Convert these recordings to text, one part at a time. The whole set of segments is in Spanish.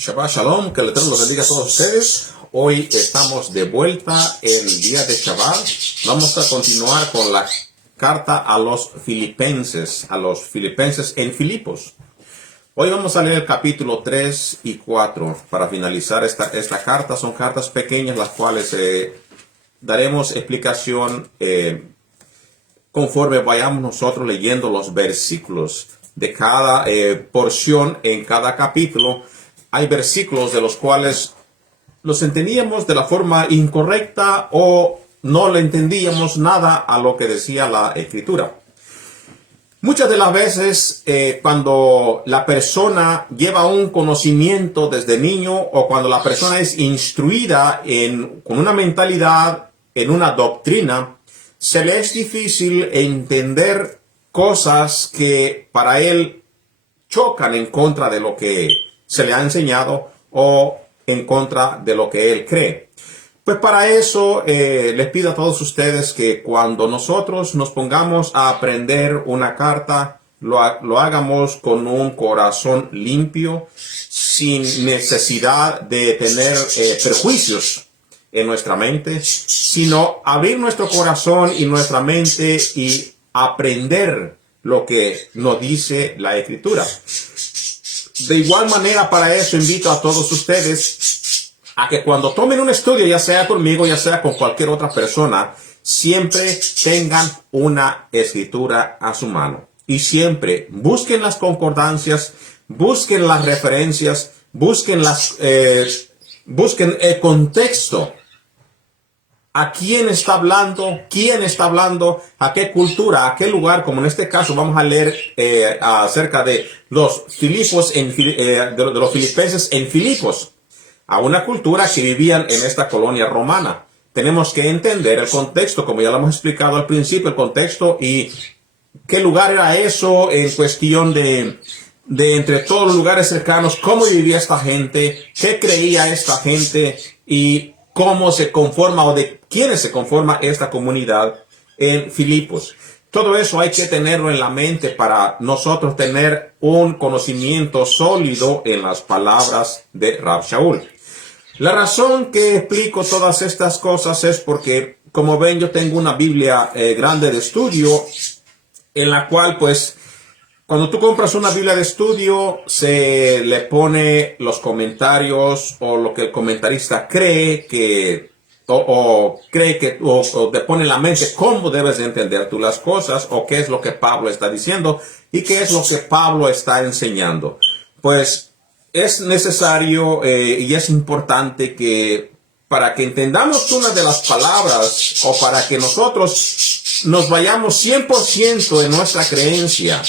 Shabbat Shalom, que el Eterno los bendiga a todos ustedes. Hoy estamos de vuelta en el día de Shabbat. Vamos a continuar con la carta a los filipenses en Filipos. Hoy vamos a leer el capítulo 3 y 4 para finalizar esta carta. Son cartas pequeñas las cuales daremos explicación conforme vayamos nosotros leyendo los versículos de cada porción en cada capítulo. Hay versículos de los cuales los entendíamos de la forma incorrecta o no le entendíamos nada a lo que decía la Escritura. Muchas de las veces cuando la persona lleva un conocimiento desde niño o cuando la persona es instruida con una mentalidad, en una doctrina, se le es difícil entender cosas que para él chocan en contra de lo que se le ha enseñado o en contra de lo que él cree. Pues para eso les pido a todos ustedes que cuando nosotros nos pongamos a aprender una carta, lo hagamos con un corazón limpio, sin necesidad de tener prejuicios en nuestra mente, sino abrir nuestro corazón y nuestra mente y aprender lo que nos dice la Escritura. De igual manera, para eso invito a todos ustedes a que cuando tomen un estudio, ya sea conmigo, ya sea con cualquier otra persona, siempre tengan una escritura a su mano. Y siempre busquen las concordancias, busquen las referencias, busquen el contexto. ¿A quién está hablando? ¿Quién está hablando? ¿A qué cultura? ¿A qué lugar? Como en este caso vamos a leer acerca de los filipenses en Filipos, a una cultura que vivían en esta colonia romana. Tenemos que entender el contexto, como ya lo hemos explicado al principio, el contexto y qué lugar era eso en cuestión de entre todos los lugares cercanos, cómo vivía esta gente, qué creía esta gente y cómo se conforma o de quiénes se conforma esta comunidad en Filipos. Todo eso hay que tenerlo en la mente para nosotros tener un conocimiento sólido en las palabras de Rab Shaul. La razón que explico todas estas cosas es porque, como ven, yo tengo una Biblia grande de estudio en la cual, pues, cuando tú compras una Biblia de estudio, se le pone los comentarios o lo que el comentarista cree que, o te pone en la mente cómo debes de entender tú las cosas o qué es lo que Pablo está diciendo y qué es lo que Pablo está enseñando. Pues es necesario y es importante que para que entendamos una de las palabras o para que nosotros nos vayamos 100% en nuestra creencia,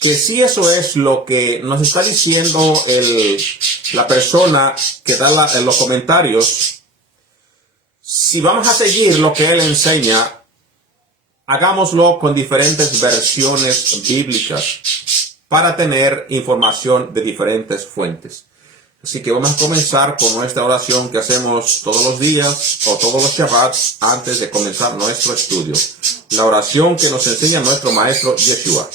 que si eso es lo que nos está diciendo la persona que da los comentarios, si vamos a seguir lo que él enseña, hagámoslo con diferentes versiones bíblicas para tener información de diferentes fuentes. Así que vamos a comenzar con nuestra oración que hacemos todos los días o todos los Shabbats antes de comenzar nuestro estudio. La oración que nos enseña nuestro maestro Yeshua.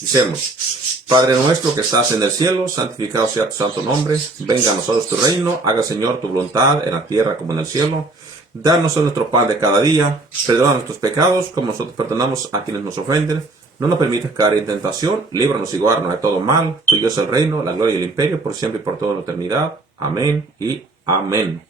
Dicemos: Padre nuestro que estás en el cielo, santificado sea tu santo nombre. Venga a nosotros tu reino. Haga, Señor, tu voluntad en la tierra como en el cielo. Danos nuestro pan de cada día. Perdona nuestros pecados como nosotros perdonamos a quienes nos ofenden. No nos permitas caer en tentación. Líbranos y guárdanos de todo mal. Tuyo es el reino, la gloria y el imperio por siempre y por toda la eternidad. Amén y amén.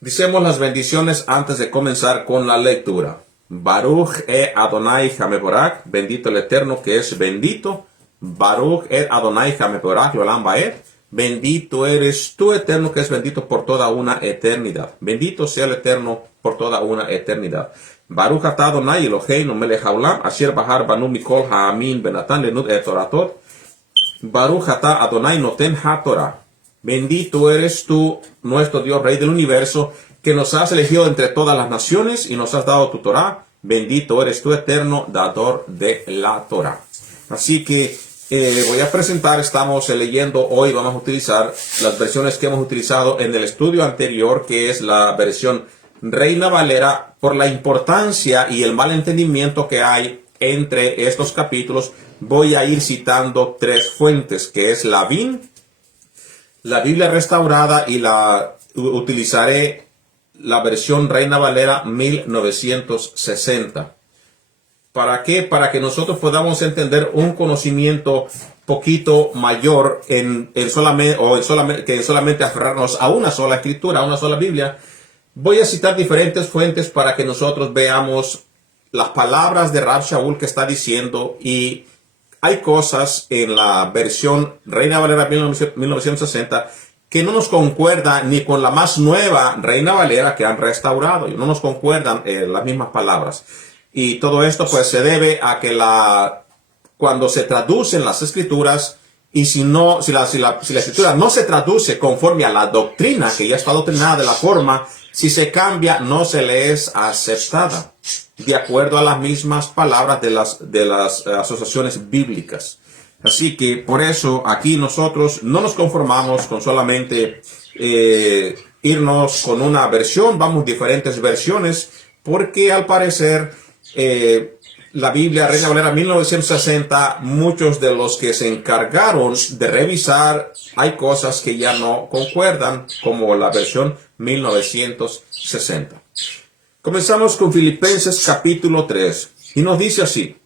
Dicemos las bendiciones antes de comenzar con la lectura. Baruch Adonai Hameborach, bendito el Eterno que es bendito. Baruch Adonai Hameborach Leolam Vaed, bendito eres tú, Eterno, que es bendito por toda una eternidad. Bendito sea el Eterno por toda una eternidad. Baruch atah Adonai Eloheinu melech haolam, asher bahar banu mikol ha'amin benatan lenud et toratot. Baruch atah Adonai noten haTorah. Bendito eres tú, nuestro Dios, Rey del universo, que nos has elegido entre todas las naciones y nos has dado tu Torah. Bendito eres tú, Eterno, dador de la Torah. Así que voy a presentar, estamos leyendo hoy, vamos a utilizar las versiones que hemos utilizado en el estudio anterior, que es la versión Reina Valera, por la importancia y el mal entendimiento que hay entre estos capítulos. Voy a ir citando tres fuentes, que es la VIN, la Biblia restaurada y utilizaré la versión Reina Valera 1960. ¿Para qué? Para que nosotros podamos entender un conocimiento poquito mayor que solamente aferrarnos a una sola escritura, a una sola Biblia. Voy a citar diferentes fuentes para que nosotros veamos las palabras de Rav Shaul que está diciendo, y hay cosas en la versión Reina Valera 1960 que no nos concuerdan ni con la más nueva Reina Valera que han restaurado, y no nos concuerdan las mismas palabras. Y todo esto pues se debe a que cuando se traducen las escrituras, y si la escritura no se traduce conforme a la doctrina, que ya está doctrinada de la forma, si se cambia, no se le es aceptada, de acuerdo a las mismas palabras de las asociaciones bíblicas. Así que por eso aquí nosotros no nos conformamos con solamente irnos con una versión, vamos diferentes versiones, porque al parecer la Biblia Reina Valera 1960, muchos de los que se encargaron de revisar, hay cosas que ya no concuerdan, como la versión 1960. Comenzamos con Filipenses capítulo 3, y nos dice así,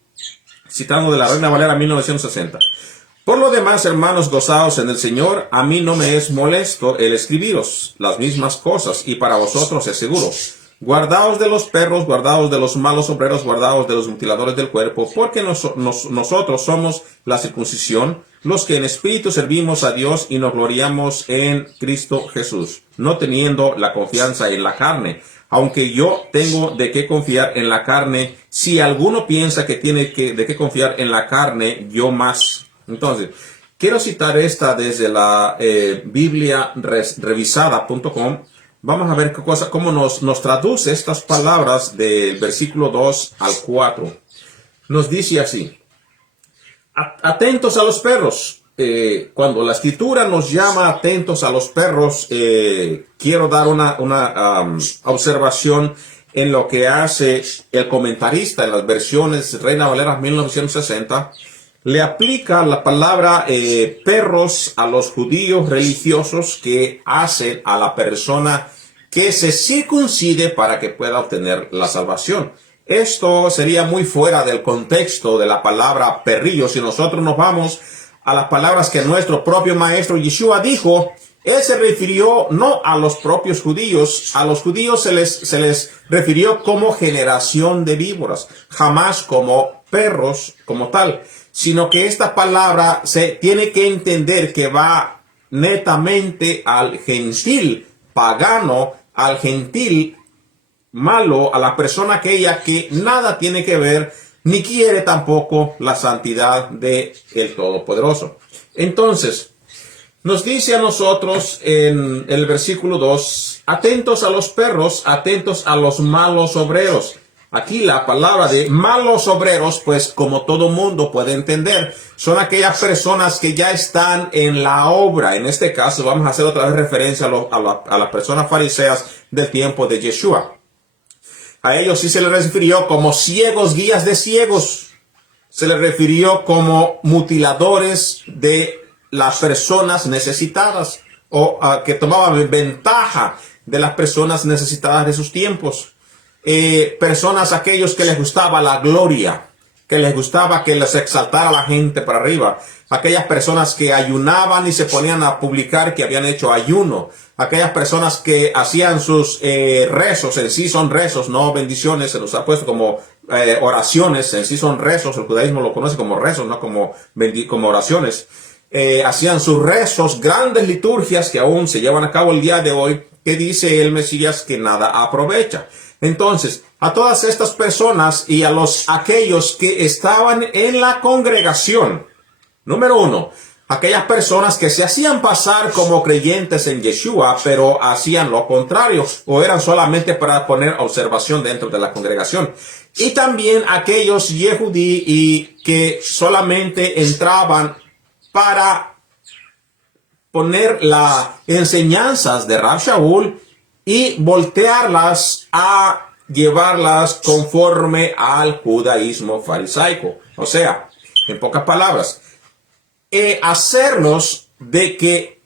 citando de la Reina Valera 1960. Por lo demás, hermanos, gozaos en el Señor. A mí no me es molesto el escribiros las mismas cosas, y para vosotros es seguro. Guardaos de los perros, guardaos de los malos obreros, guardaos de los mutiladores del cuerpo, porque nosotros somos la circuncisión, los que en espíritu servimos a Dios y nos gloriamos en Cristo Jesús, no teniendo la confianza en la carne. Aunque yo tengo de qué confiar en la carne, si alguno piensa que tiene de qué confiar en la carne, yo más. Entonces, quiero citar esta desde la bibliarevisada.com. Vamos a ver cómo nos traduce estas palabras del versículo 2 al 4. Nos dice así: atentos a los perros. Cuando la escritura nos llama atentos a los perros, quiero dar una observación en lo que hace el comentarista en las versiones Reina Valera 1960. Le aplica la palabra perros a los judíos religiosos que hacen a la persona que se circuncide para que pueda obtener la salvación. Esto sería muy fuera del contexto de la palabra perrillo. Si nosotros nos vamos a las palabras que nuestro propio maestro Yeshua dijo, él se refirió no a los propios judíos. A los judíos se les refirió como generación de víboras, jamás como perros como tal, sino que esta palabra se tiene que entender que va netamente al gentil pagano, al gentil malo, a la persona aquella que nada tiene que ver ni quiere tampoco la santidad de el Todopoderoso. Entonces, nos dice a nosotros en el versículo 2, atentos a los perros, atentos a los malos obreros. Aquí la palabra de malos obreros, pues como todo mundo puede entender, son aquellas personas que ya están en la obra. En este caso vamos a hacer otra vez referencia a las personas fariseas del tiempo de Yeshua. A ellos sí se les refirió como ciegos, guías de ciegos. Se les refirió como mutiladores de las personas necesitadas, o que tomaban ventaja de las personas necesitadas de sus tiempos. Personas aquellos que les gustaba la gloria, que les gustaba que les exaltara la gente para arriba. Aquellas personas que ayunaban y se ponían a publicar que habían hecho ayuno. Aquellas personas que hacían sus rezos, en sí son rezos, no bendiciones, se los ha puesto como oraciones, en sí son rezos, el judaísmo lo conoce como rezos, no como oraciones. Hacían sus rezos, grandes liturgias que aún se llevan a cabo el día de hoy, que dice el Mesías que nada aprovecha. Entonces, a todas estas personas y a aquellos que estaban en la congregación, número 1, aquellas personas que se hacían pasar como creyentes en Yeshua, pero hacían lo contrario, o eran solamente para poner observación dentro de la congregación. Y también aquellos yehudí y que solamente entraban para poner las enseñanzas de Rav Shaul y voltearlas a llevarlas conforme al judaísmo farisaico. O sea, en pocas palabras, hacernos de que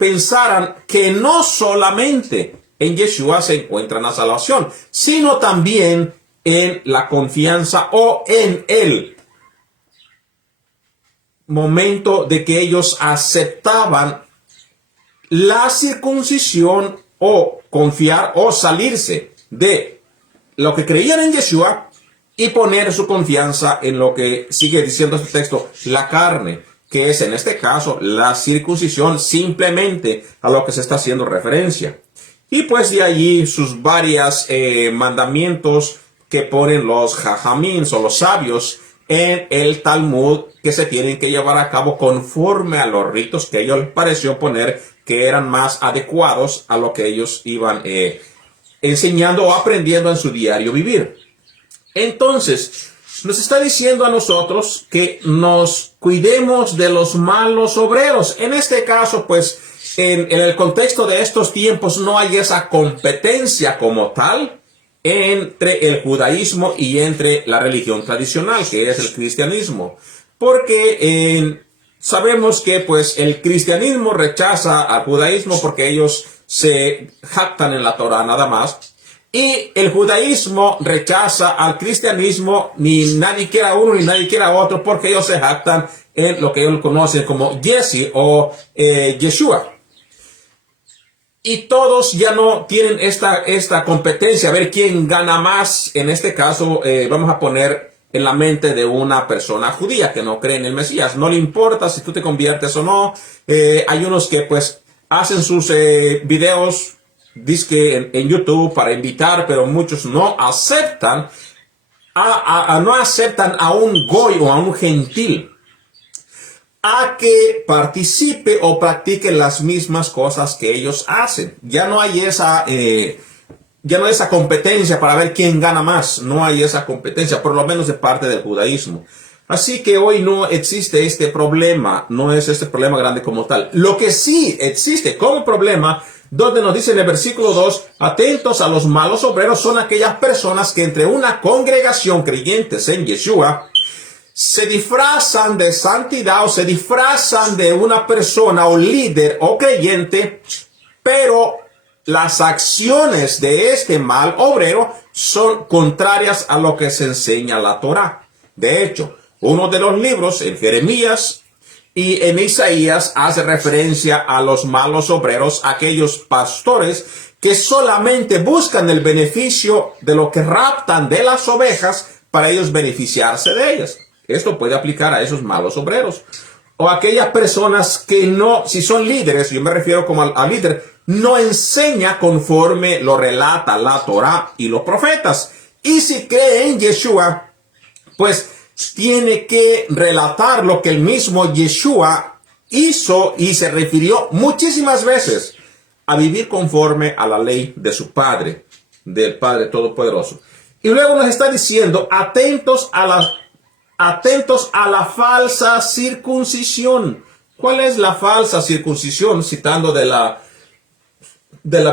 pensaran que no solamente en Yeshua se encuentra la salvación, sino también en la confianza o en el momento de que ellos aceptaban la circuncisión o confiar o salirse de lo que creían en Yeshua y poner su confianza en lo que sigue diciendo este texto, la carne, que es en este caso la circuncisión, simplemente a lo que se está haciendo referencia. Y pues de allí sus varios mandamientos que ponen los jajamín o los sabios en el Talmud, que se tienen que llevar a cabo conforme a los ritos que a ellos les pareció poner que eran más adecuados a lo que ellos iban enseñando o aprendiendo en su diario vivir. Entonces, nos está diciendo a nosotros que nos cuidemos de los malos obreros. En este caso, pues, en el contexto de estos tiempos no hay esa competencia como tal entre el judaísmo y entre la religión tradicional, que es el cristianismo. Porque sabemos que pues el cristianismo rechaza al judaísmo porque ellos se jactan en la Torah nada más. Y el judaísmo rechaza al cristianismo, ni nadie quiera uno ni nadie quiera otro, porque ellos se jactan en lo que ellos conocen como Yesi o Yeshua. Y todos ya no tienen esta competencia, a ver quién gana más. En este caso, vamos a poner en la mente de una persona judía que no cree en el Mesías. No le importa si tú te conviertes o no. Hay unos que pues hacen sus videos dizque en YouTube para invitar, pero muchos no aceptan no aceptan a un goy o a un gentil a que participe o practique las mismas cosas que ellos hacen. Ya no hay esa competencia para ver quién gana más. No hay esa competencia, por lo menos de parte del judaísmo. Así que hoy no existe este problema, no es este problema grande como tal. Lo que sí existe como problema, donde nos dice en el versículo 2, atentos a los malos obreros, son aquellas personas que entre una congregación creyentes en Yeshua se disfrazan de santidad o se disfrazan de una persona o líder o creyente, pero las acciones de este mal obrero son contrarias a lo que se enseña la Torá. De hecho, uno de los libros, en Jeremías y en Isaías, hace referencia a los malos obreros, aquellos pastores que solamente buscan el beneficio de lo que raptan de las ovejas para ellos beneficiarse de ellas. Esto puede aplicar a esos malos obreros. O aquellas personas que no, si son líderes, yo me refiero como al líder, no enseña conforme lo relata la Torá y los profetas. Y si cree en Yeshua, pues tiene que relatar lo que el mismo Yeshua hizo y se refirió muchísimas veces a vivir conforme a la ley de su Padre, del Padre Todopoderoso. Y luego nos está diciendo, atentos a la falsa circuncisión. ¿Cuál es la falsa circuncisión? Citando de la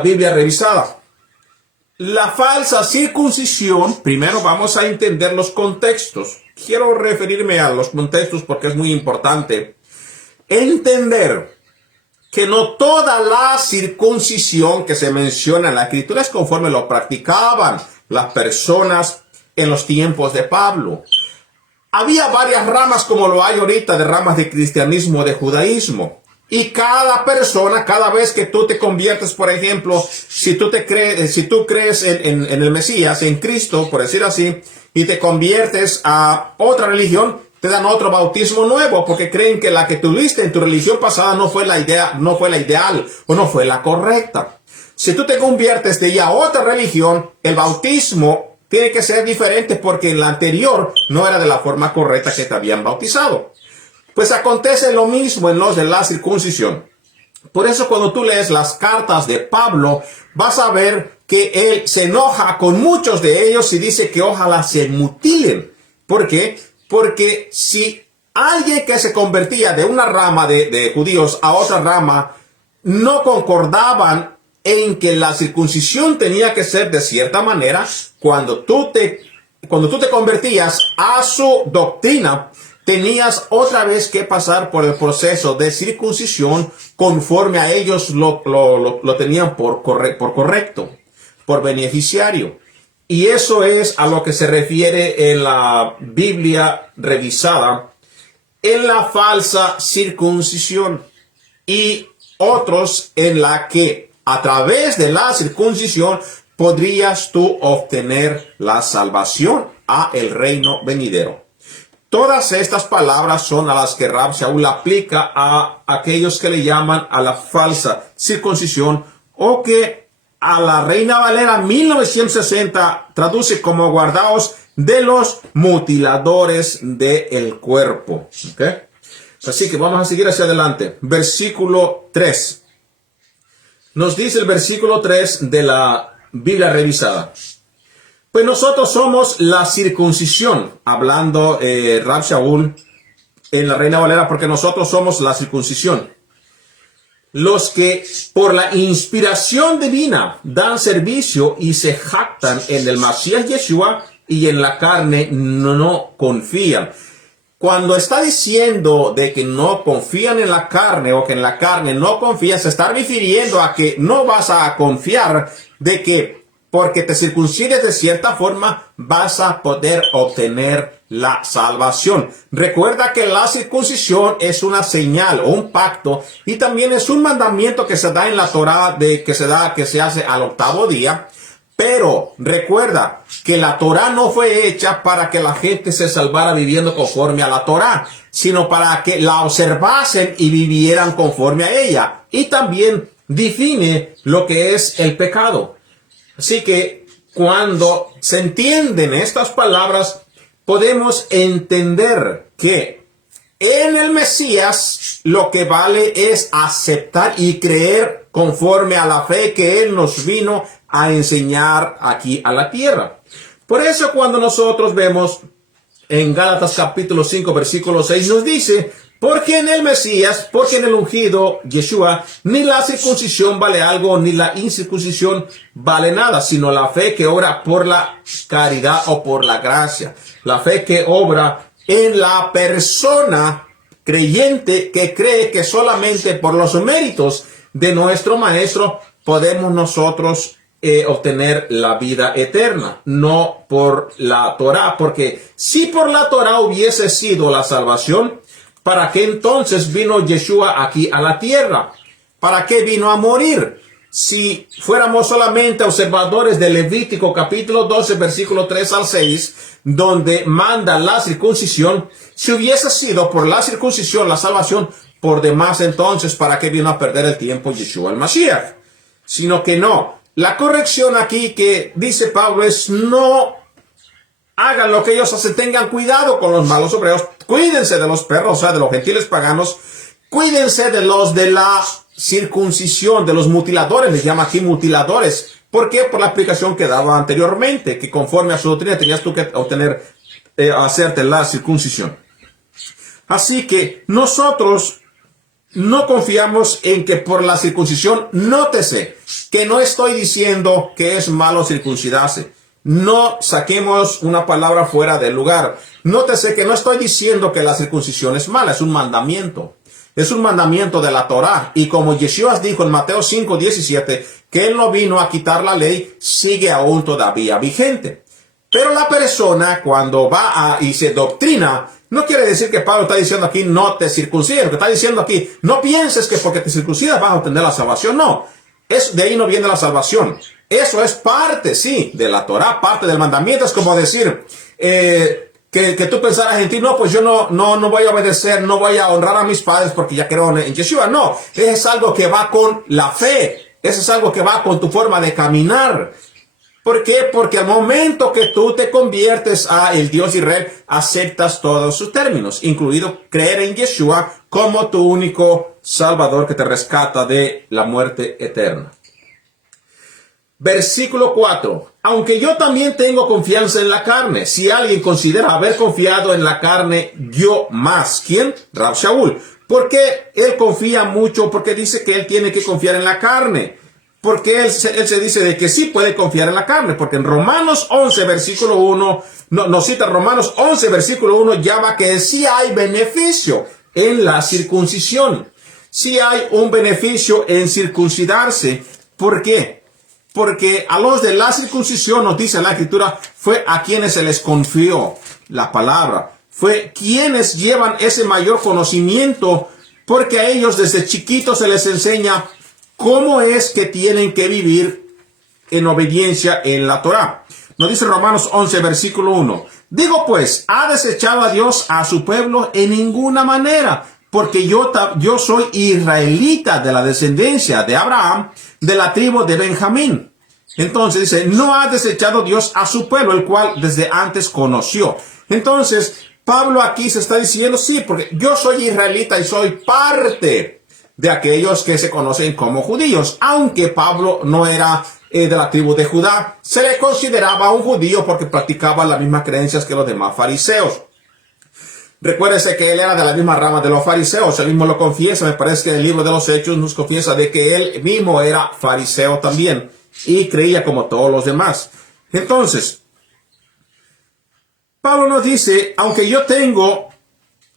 Biblia revisada. La falsa circuncisión, primero vamos a entender los contextos. Quiero referirme a los contextos porque es muy importante entender que no toda la circuncisión que se menciona en la Escritura es conforme lo practicaban las personas en los tiempos de Pablo. Había varias ramas, como lo hay ahorita, de ramas de cristianismo, de judaísmo. Y cada persona, cada vez que tú te conviertes, por ejemplo, si tú crees en el Mesías, en Cristo, por decir así, y te conviertes a otra religión, te dan otro bautismo nuevo, porque creen que la que tuviste en tu religión pasada no fue la ideal o no fue la correcta. Si tú te conviertes de ya a otra religión, el bautismo tiene que ser diferente porque en la anterior no era de la forma correcta que te habían bautizado. Pues acontece lo mismo en los de la circuncisión. Por eso cuando tú lees las cartas de Pablo, vas a ver que él se enoja con muchos de ellos y dice que ojalá se mutilen. ¿Por qué? Porque si alguien que se convertía de una rama de judíos a otra rama no concordaban en que la circuncisión tenía que ser de cierta manera, cuando tú te convertías a su doctrina, tenías otra vez que pasar por el proceso de circuncisión conforme a ellos lo tenían por correcto, por beneficiario. Y eso es a lo que se refiere en la Biblia revisada, en la falsa circuncisión, y otros en la que a través de la circuncisión podrías tú obtener la salvación a el reino venidero. Todas estas palabras son a las que Rab Shaul aplica a aquellos que le llaman a la falsa circuncisión, o que a la Reina Valera 1960 traduce como guardaos de los mutiladores del cuerpo. ¿Okay? Así que vamos a seguir hacia adelante. Versículo 3. Nos dice el versículo 3 de la Biblia revisada. Pues nosotros somos la circuncisión, hablando Rab Shaul en la Reina Valera, porque nosotros somos la circuncisión. Los que por la inspiración divina dan servicio y se jactan en el Masías Yeshua y en la carne no confían. Cuando está diciendo de que no confían en la carne o que en la carne no confían, se está refiriendo a que no vas a confiar de que porque te circuncides de cierta forma vas a poder obtener la salvación. Recuerda que la circuncisión es una señal o un pacto, y también es un mandamiento que se da en la Torá, que se hace al octavo día. Pero recuerda que la Torá no fue hecha para que la gente se salvara viviendo conforme a la Torá, sino para que la observasen y vivieran conforme a ella. Y también define lo que es el pecado. Así que cuando se entienden estas palabras, podemos entender que en el Mesías lo que vale es aceptar y creer conforme a la fe que Él nos vino a enseñar aquí a la tierra. Por eso cuando nosotros vemos en Gálatas capítulo 5 versículo 6 nos dice: porque en el Mesías, porque en el ungido Yeshua, ni la circuncisión vale algo, ni la incircuncisión vale nada, sino la fe que obra por la caridad o por la gracia. La fe que obra en la persona creyente que cree que solamente por los méritos de nuestro Maestro podemos nosotros obtener la vida eterna, no por la Torá, porque si por la Torá hubiese sido la salvación, ¿para qué entonces vino Yeshua aquí a la tierra? ¿Para qué vino a morir? Si fuéramos solamente observadores de Levítico capítulo 12 versículo 3 al 6, donde manda la circuncisión, si hubiese sido por la circuncisión la salvación, por demás entonces, ¿para qué vino a perder el tiempo Yeshua el Mashiach? Sino que no. La corrección aquí que dice Pablo es: no hagan lo que ellos hacen, tengan cuidado con los malos obreros, cuídense de los perros, o sea, de los gentiles paganos, cuídense de los de la circuncisión, de los mutiladores, les llama aquí mutiladores. ¿Por qué? Por la explicación que daba anteriormente, que conforme a su doctrina tenías tú que hacerte la circuncisión. Así que nosotros no confiamos en que por la circuncisión, nótese que no estoy diciendo que es malo circuncidarse. No saquemos una palabra fuera del lugar. Nótese que no estoy diciendo que la circuncisión es mala, es un mandamiento. Es un mandamiento de la Torá. Y como Yeshua dijo en Mateo 5:17, que Él no vino a quitar la ley, sigue aún todavía vigente. Pero la persona cuando va y se doctrina, no quiere decir que Pablo está diciendo aquí no te circuncides. Lo que está diciendo aquí, no pienses que porque te circuncidas vas a obtener la salvación. No, de ahí no viene la salvación. Eso es parte, sí, de la Torá, parte del mandamiento. Es como decir que tú pensaras en ti: no, pues yo no voy a obedecer, no voy a honrar a mis padres porque ya creo en Yeshua. No, es algo que va con la fe. Eso es algo que va con tu forma de caminar. ¿Por qué? Porque al momento que tú te conviertes a el Dios Israel, aceptas todos sus términos, incluido creer en Yeshua como tu único Salvador que te rescata de la muerte eterna. Versículo 4. Aunque yo también tengo confianza en la carne, si alguien considera haber confiado en la carne, yo más. ¿Quién? Rab Shaul. ¿Por qué él confía mucho? Porque dice que él tiene que confiar en la carne. porque él se dice de que sí puede confiar en la carne, porque en Romanos 11, versículo 1, nos cita Romanos 11, versículo 1, llama que sí hay beneficio en la circuncisión. Sí hay un beneficio en circuncidarse. ¿Por qué? Porque a los de la circuncisión, nos dice la Escritura, fue a quienes se les confió la palabra. Fue quienes llevan ese mayor conocimiento, porque a ellos desde chiquitos se les enseña cómo es que tienen que vivir en obediencia en la Torá. Nos dice Romanos 11, versículo 1. Digo pues, ¿ha desechado a Dios a su pueblo? En ninguna manera, porque yo soy israelita de la descendencia de Abraham, de la tribu de Benjamín. Entonces dice, no ha desechado Dios a su pueblo, el cual desde antes conoció. Entonces, Pablo aquí se está diciendo, sí, porque yo soy israelita y soy parte de aquellos que se conocen como judíos. Aunque Pablo no era de la tribu de Judá, se le consideraba un judío porque practicaba las mismas creencias que los demás fariseos. Recuérdese que él era de la misma rama de los fariseos, él mismo lo confiesa, me parece que el libro de los Hechos nos confiesa de que él mismo era fariseo también y creía como todos los demás. Entonces, Pablo nos dice, aunque yo tengo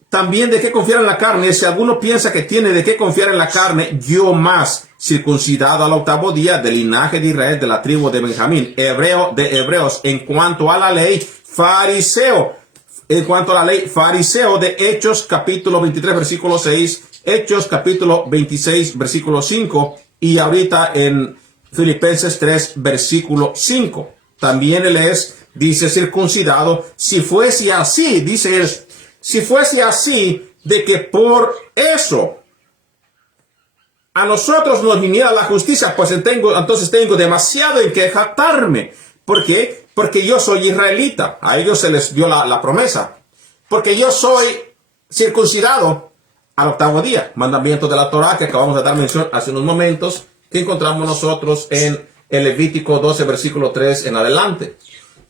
también de qué confiar en la carne, si alguno piensa que tiene de qué confiar en la carne, yo más, circuncidado al 8º día, del linaje de Israel, de la tribu de Benjamín, hebreo de hebreos, en cuanto a la ley, fariseo. En cuanto a la ley, fariseo, de Hechos capítulo 23, versículo 6, Hechos capítulo 26, versículo 5, y ahorita en Filipenses 3, versículo 5. También él dice circuncidado, si fuese así, dice él, si fuese así, de que por eso a nosotros nos viniera la justicia, pues entonces tengo demasiado en que jactarme. ¿Por qué? Porque yo soy israelita. A ellos se les dio la promesa. Porque yo soy circuncidado al 8º día. Mandamiento de la Torá que acabamos de dar mención hace unos momentos, que encontramos nosotros en el Levítico 12, versículo 3 en adelante.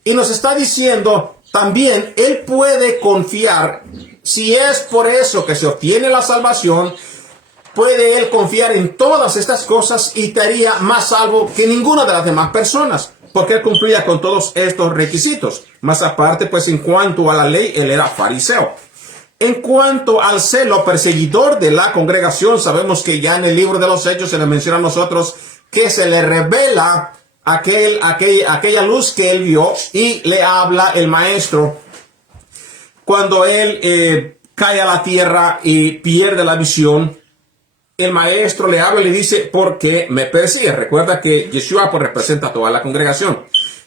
Y nos está diciendo también, él puede confiar, si es por eso que se obtiene la salvación, puede él confiar en todas estas cosas y te haría más salvo que ninguna de las demás personas, porque él cumplía con todos estos requisitos. Más aparte, pues en cuanto a la ley, él era fariseo. En cuanto al celo perseguidor de la congregación, sabemos que ya en el libro de los Hechos se le menciona a nosotros que se le revela aquella luz que él vio y le habla el maestro cuando él cae a la tierra y pierde la visión. El maestro le habla y le dice, ¿por qué me persigue? Recuerda que Yeshua pues representa a toda la congregación.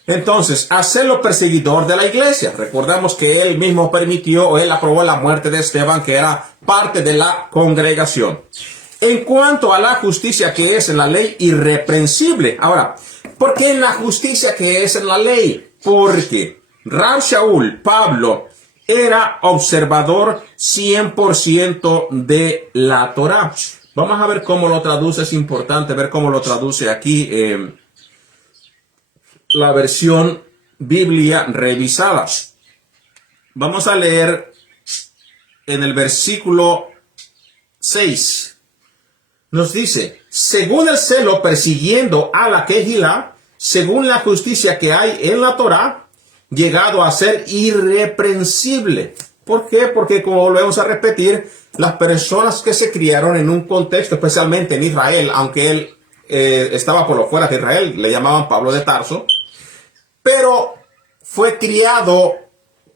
Entonces, hacerlo perseguidor de la iglesia. Recordamos que él mismo permitió o él aprobó la muerte de Esteban, que era parte de la congregación. En cuanto a la justicia que es en la ley, irreprensible. Ahora, ¿por qué en la justicia que es en la ley? Porque Rab Shaul, Pablo, era observador 100% de la Torá. Vamos a ver cómo lo traduce, es importante ver cómo lo traduce aquí la versión Biblia revisada. Vamos a leer en el versículo 6. Nos dice, según el celo persiguiendo a la Kehilá, según la justicia que hay en la Torá, llegado a ser irreprensible. ¿Por qué? Porque, como volvemos a repetir, las personas que se criaron en un contexto, especialmente en Israel, aunque él estaba por lo fuera de Israel, le llamaban Pablo de Tarso, pero fue criado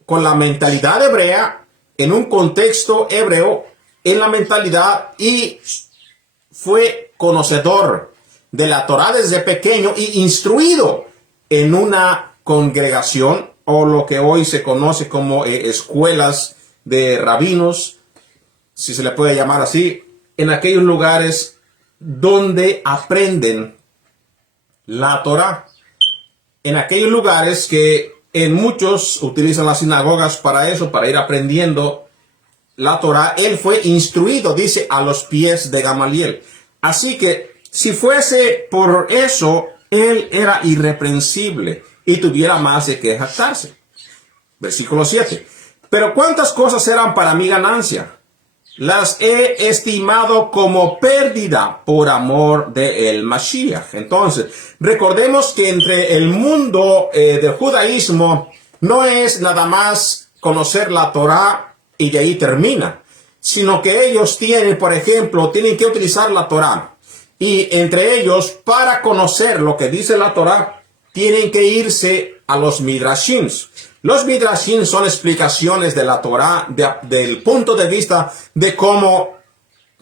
con la mentalidad hebrea, en un contexto hebreo, en la mentalidad, y fue conocedor de la Torá desde pequeño y instruido en una congregación, o lo que hoy se conoce como escuelas de rabinos, si se le puede llamar así, en aquellos lugares donde aprenden la Torá. En aquellos lugares que en muchos utilizan las sinagogas para eso, para ir aprendiendo la Torá. Él fue instruido, dice, a los pies de Gamaliel. Así que si fuese por eso, él era irreprensible y tuviera más de qué jactarse. Versículo 7. Pero cuántas cosas eran para mi ganancia. las he estimado como pérdida por amor del Mashiach. Entonces, recordemos que entre el mundo del judaísmo no es nada más conocer la Torá y de ahí termina, sino que ellos tienen, por ejemplo, tienen que utilizar la Torá. Y entre ellos, para conocer lo que dice la Torá, tienen que irse a los midrashim. Los midrashim son explicaciones de la Torá del punto de vista de cómo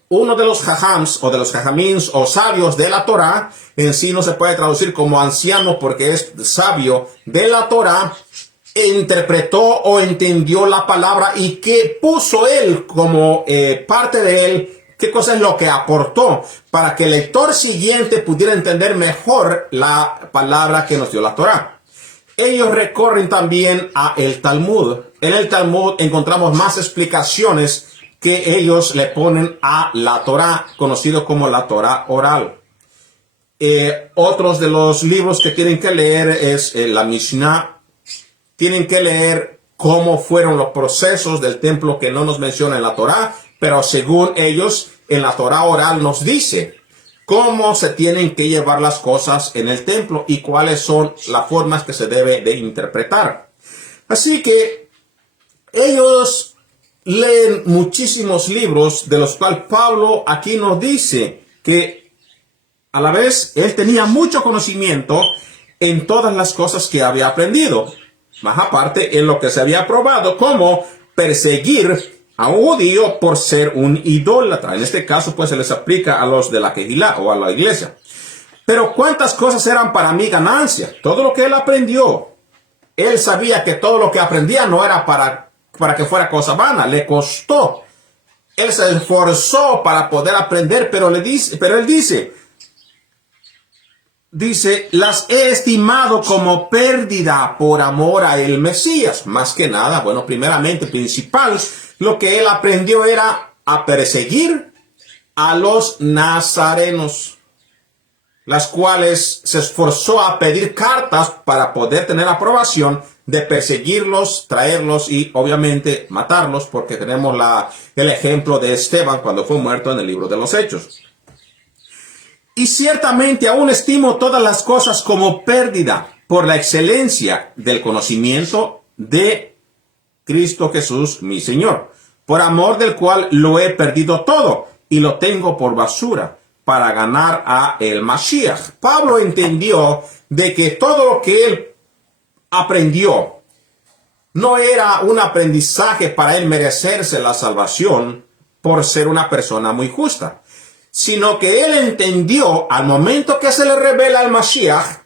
uno de los jajams o de los jajamins o sabios de la Torá, en sí no se puede traducir como anciano porque es sabio de la Torá, interpretó o entendió la palabra y que puso él como parte de él, qué cosa es lo que aportó para que el lector siguiente pudiera entender mejor la palabra que nos dio la Torá. Ellos recorren también a el Talmud. En el Talmud encontramos más explicaciones que ellos le ponen a la Torá, conocido como la Torá oral. Otros de los libros que tienen que leer es la Mishnah. Tienen que leer cómo fueron los procesos del templo que no nos menciona en la Torá, pero según ellos, en la Torá oral nos dice cómo se tienen que llevar las cosas en el templo y cuáles son las formas que se debe de interpretar. Así que ellos leen muchísimos libros, de los cuales Pablo aquí nos dice que a la vez él tenía mucho conocimiento en todas las cosas que había aprendido. Más aparte en lo que se había probado, como perseguir a un judío por ser un idólatra. En este caso, pues se les aplica a los de la Kehilá o a la iglesia. Pero cuántas cosas eran para mí ganancia. Todo lo que él aprendió. Él sabía que todo lo que aprendía no era para que fuera cosa vana. Le costó. Él se esforzó para poder aprender, pero él dice, las he estimado como pérdida por amor a el Mesías. Más que nada, bueno, primeramente, principal, lo que él aprendió era a perseguir a los nazarenos, las cuales se esforzó a pedir cartas para poder tener aprobación de perseguirlos, traerlos y obviamente matarlos, porque tenemos el ejemplo de Esteban cuando fue muerto en el libro de los Hechos. Y ciertamente aún estimo todas las cosas como pérdida por la excelencia del conocimiento de Cristo Jesús, mi Señor, por amor del cual lo he perdido todo y lo tengo por basura para ganar a el Mashiach. Pablo entendió de que todo lo que él aprendió no era un aprendizaje para él merecerse la salvación por ser una persona muy justa, sino que él entendió al momento que se le revela al Mashiach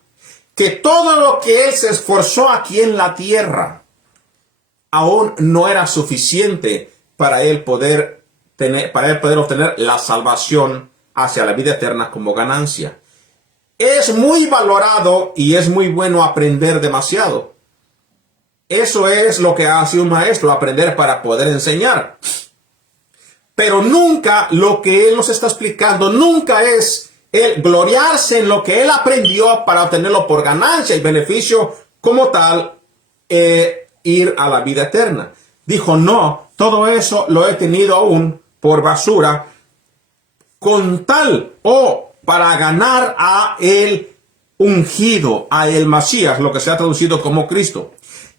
que todo lo que él se esforzó aquí en la tierra aún no era suficiente para él poder obtener la salvación hacia la vida eterna como ganancia. Es muy valorado y es muy bueno aprender demasiado. Eso es lo que hace un maestro, aprender para poder enseñar. Pero nunca lo que él nos está explicando, nunca es el gloriarse en lo que él aprendió para obtenerlo por ganancia y beneficio como tal, ir a la vida eterna. Dijo, no, todo eso lo he tenido aún por basura, con tal o para ganar a el ungido, a el Masías, lo que se ha traducido como Cristo,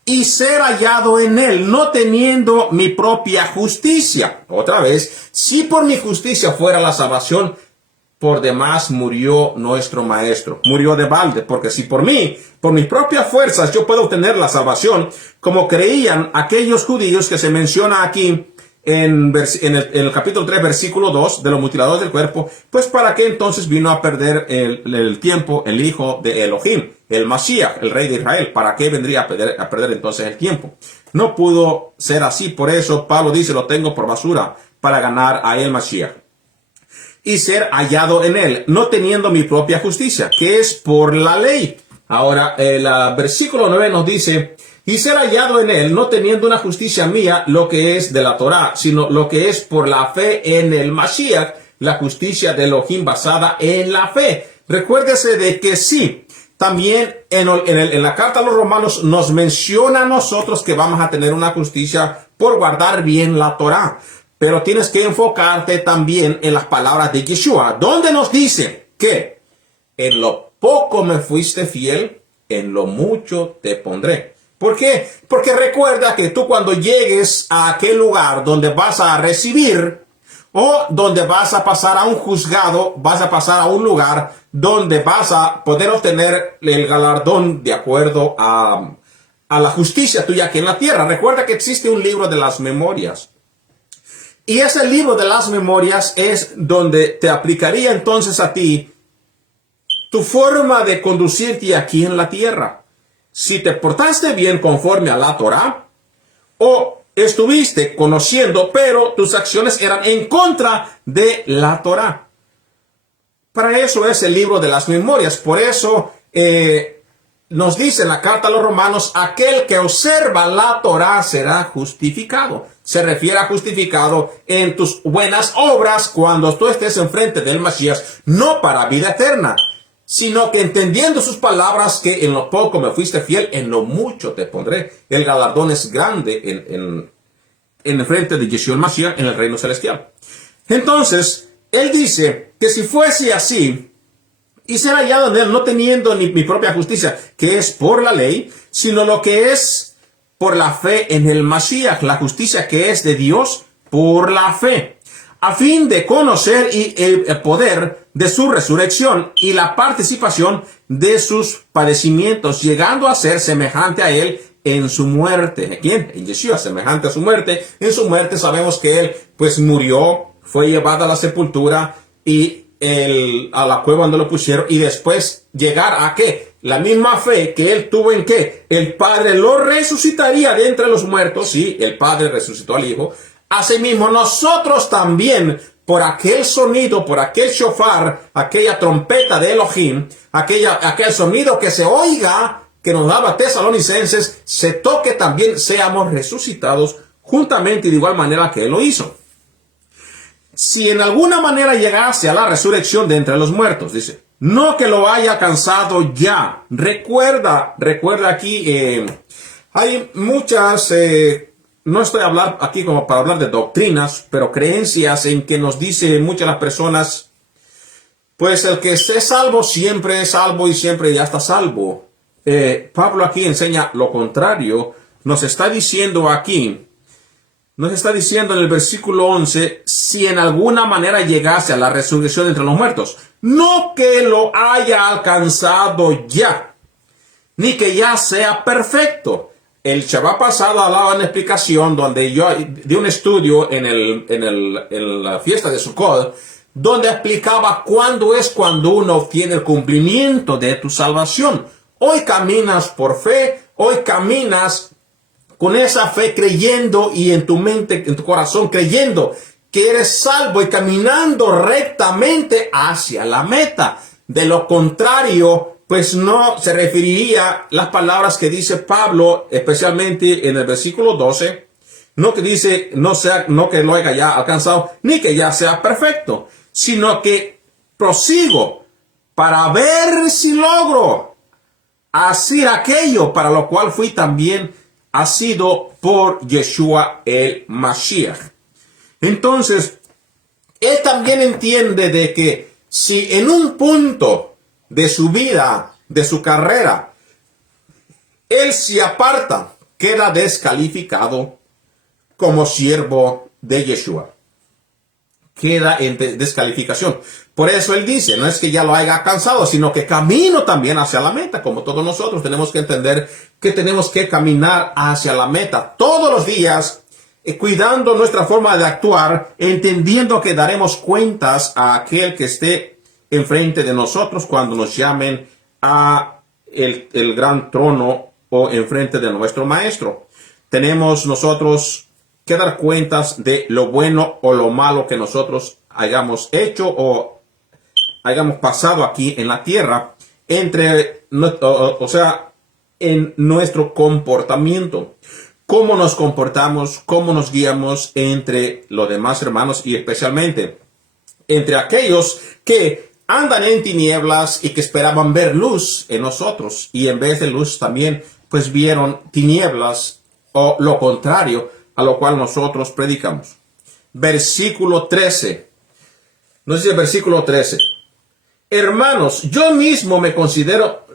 y ser hallado en él, no teniendo mi propia justicia. Otra vez, si por mi justicia fuera la salvación, por demás murió nuestro maestro, murió de balde, porque si por mí, por mis propias fuerzas, yo puedo obtener la salvación, como creían aquellos judíos que se menciona aquí en el capítulo 3, versículo 2, de los mutiladores del cuerpo, pues para qué entonces vino a perder el tiempo el hijo de Elohim, el Masías, el rey de Israel. ¿Para qué vendría a perder entonces el tiempo? No pudo ser así. Por eso Pablo dice, lo tengo por basura para ganar a el Masías y ser hallado en él, no teniendo mi propia justicia, que es por la ley. Ahora, el versículo 9 nos dice, y ser hallado en él, no teniendo una justicia mía, lo que es de la Torá, sino lo que es por la fe en el Mashiach, la justicia de Elohim basada en la fe. Recuérdese de que sí, también en la carta a los romanos nos menciona a nosotros que vamos a tener una justicia por guardar bien la Torá. pero tienes que enfocarte también en las palabras de Yeshua, donde nos dice que en lo poco me fuiste fiel, en lo mucho te pondré. ¿Por qué? Porque recuerda que tú cuando llegues a aquel lugar donde vas a recibir o donde vas a pasar a un juzgado, vas a pasar a un lugar donde vas a poder obtener el galardón de acuerdo a la justicia tuya aquí en la tierra. Recuerda que existe un libro de las memorias. Y ese libro de las memorias es donde te aplicaría entonces a ti tu forma de conducirte aquí en la tierra. Si te portaste bien conforme a la Torah, o estuviste conociendo, pero tus acciones eran en contra de la Torah. Para eso es el libro de las memorias. Por eso nos dice en la carta a los Romanos, aquel que observa la Torah será justificado. Se refiere a justificado en tus buenas obras cuando tú estés enfrente del Masías, no para vida eterna, sino que entendiendo sus palabras, que en lo poco me fuiste fiel, en lo mucho te pondré. El galardón es grande en frente de Yeshua el Mashiach en el reino celestial. Entonces, él dice que si fuese así, y ser hallado en él, no teniendo ni mi propia justicia, que es por la ley, sino lo que es por la fe en el Mashiach, la justicia que es de Dios por la fe, a fin de conocer el poder de su resurrección y la participación de sus padecimientos, llegando a ser semejante a él en su muerte. ¿Quién? En Yeshua, semejante a su muerte. En su muerte sabemos que él pues murió, fue llevado a la sepultura y a la cueva donde lo pusieron, y después llegar a ¿qué? La misma fe que él tuvo en que el Padre lo resucitaría de entre los muertos. Sí, el Padre resucitó al Hijo. Asimismo, nosotros también, por aquel sonido, por aquel shofar, aquella trompeta de Elohim, aquel sonido que se oiga, que nos daba Tesalonicenses, se toque también, seamos resucitados juntamente y de igual manera que él lo hizo. Si en alguna manera llegase a la resurrección de entre los muertos, dice, no que lo haya alcanzado ya. Recuerda aquí, hay muchas... no estoy aquí como para hablar de doctrinas, pero creencias en que nos dice muchas las personas, pues el que esté salvo siempre es salvo y siempre ya está salvo. Pablo aquí enseña lo contrario. Nos está diciendo en el versículo 11, si en alguna manera llegase a la resurrección entre los muertos, no que lo haya alcanzado ya, ni que ya sea perfecto. El Shabbat pasado hablaba una explicación donde yo di un estudio en la fiesta de Sukkot, donde explicaba cuándo es cuando uno obtiene el cumplimiento de tu salvación. Hoy caminas por fe, hoy caminas con esa fe creyendo y en tu mente, en tu corazón creyendo que eres salvo y caminando rectamente hacia la meta. De lo contrario, pues no se referiría las palabras que dice Pablo, especialmente en el versículo 12, no que dice, no que lo haya ya alcanzado, ni que ya sea perfecto, sino que prosigo para ver si logro hacer aquello para lo cual fui también asido por Yeshua el Mashiach. Entonces, él también entiende de que si en un punto de su vida, de su carrera, él se aparta, queda descalificado como siervo de Yeshua. Queda en descalificación. Por eso él dice, no es que ya lo haya alcanzado, sino que camino también hacia la meta. Como todos nosotros tenemos que entender que tenemos que caminar hacia la meta todos los días, cuidando nuestra forma de actuar, entendiendo que daremos cuentas a aquel que esté enfrente de nosotros cuando nos llamen a el gran trono o enfrente de nuestro maestro. Tenemos nosotros que dar cuentas de lo bueno o lo malo que nosotros hayamos hecho o hayamos pasado aquí en la tierra, en nuestro comportamiento. Cómo nos comportamos, cómo nos guiamos entre los demás hermanos y especialmente entre aquellos que andan en tinieblas y que esperaban ver luz en nosotros y en vez de luz también pues vieron tinieblas o lo contrario a lo cual nosotros predicamos. versículo 13. Nos dice el versículo 13. Hermanos, yo mismo